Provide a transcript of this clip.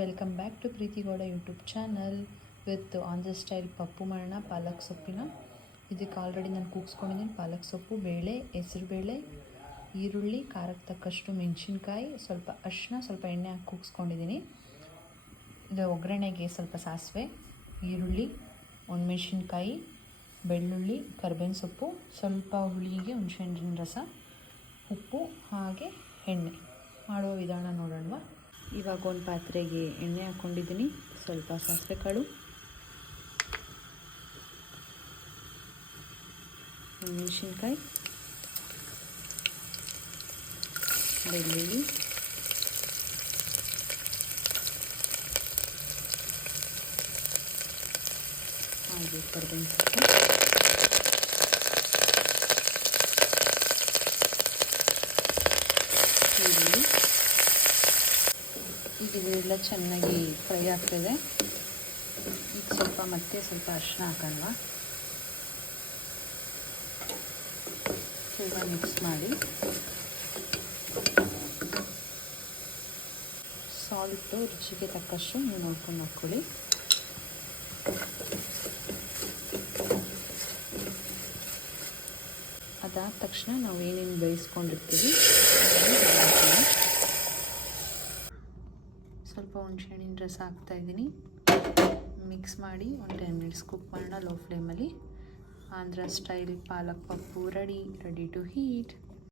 Welcome back to Preethi Gowda YouTube channel with on the style ಪಪ್ಪು ಮಾಡೋಣ ಪಾಲಕ್ ಸೊಪ್ಪಿನ. ಇದಕ್ಕೆ ಆಲ್ರೆಡಿ ನಾನು ಕೂಗಿಸ್ಕೊಂಡಿದ್ದೀನಿ. ಪಾಲಕ್ ಸೊಪ್ಪು, ಬೇಳೆ, ಹೆಸರುಬೇಳೆ, ಈರುಳ್ಳಿ, ಖಾರಕ್ಕೆ ತಕ್ಕಷ್ಟು ಮೆಣಸಿನ್ಕಾಯಿ, ಸ್ವಲ್ಪ ಅರಿಶಿನ, ಸ್ವಲ್ಪ ಎಣ್ಣೆ ಹಾಕಿ ಕೂಗಿಸ್ಕೊಂಡಿದ್ದೀನಿ. ಇದು ಒಗ್ಗರಣೆಗೆ ಸ್ವಲ್ಪ ಸಾಸಿವೆ, ಈರುಳ್ಳಿ, ಒಣಮೆಣಸಿನ್ಕಾಯಿ, ಬೆಳ್ಳುಳ್ಳಿ, ಕರ್ಬೇವಿನ ಸೊಪ್ಪು, ಸ್ವಲ್ಪ ಹುಳಿಗೆ ಹುಣಸೆಹಣ್ಣಿನ ರಸ, ಉಪ್ಪು, ಹಾಗೆ ಎಣ್ಣೆ. ಮಾಡುವ ವಿಧಾನ ನೋಡೋಣವಾ. ಇವಾಗ ಒಂದು ಪಾತ್ರೆಗೆ ಎಣ್ಣೆ ಹಾಕ್ಕೊಂಡಿದ್ದೀನಿ. ಸ್ವಲ್ಪ ಸಾಸಿವೆ ಕಾಳು, ಮೆಣಸಿನ್ಕಾಯಿ, ಬೆಳ್ಳುಳ್ಳಿ, ಹಾಗೆ ಕರ್ಬೇವಿನ ಸೊಪ್ಪು, ಈರುಳ್ಳಿ. ಈಗ ಇದೆಲ್ಲ ಚೆನ್ನಾಗಿ ಫ್ರೈ ಆಗ್ತಿದೆ. ಈಗ ಸ್ವಲ್ಪ ಅರಿಶಿನ ಹಾಕೋಣ. ಸ್ವಲ್ಪ ಮಿಕ್ಸ್ ಮಾಡಿ, ಸಾಲ್ಟು ರುಚಿಗೆ ತಕ್ಕಷ್ಟು ನೀವು ನೋಡ್ಕೊಂಡು ಹಾಕ್ಕೊಳ್ಳಿ. ಅದಾದ ತಕ್ಷಣ ನಾವು ಏನೇನು ಬೇಯಿಸ್ಕೊಂಡಿರ್ತೀವಿ ಸ್ವಲ್ಪ ಹುಣಸೆಹಣ್ಣಿನ ರಸ ಹಾಕ್ತಾಯಿದ್ದೀನಿ. ಮಿಕ್ಸ್ ಮಾಡಿ ಒಂದು 10 ಮಿನಿಟ್ಸ್ ಕುಕ್ ಮಾಡೋಣ ಲೋ ಫ್ಲೇಮಲ್ಲಿ. Andhra style palak pappu ready to heat.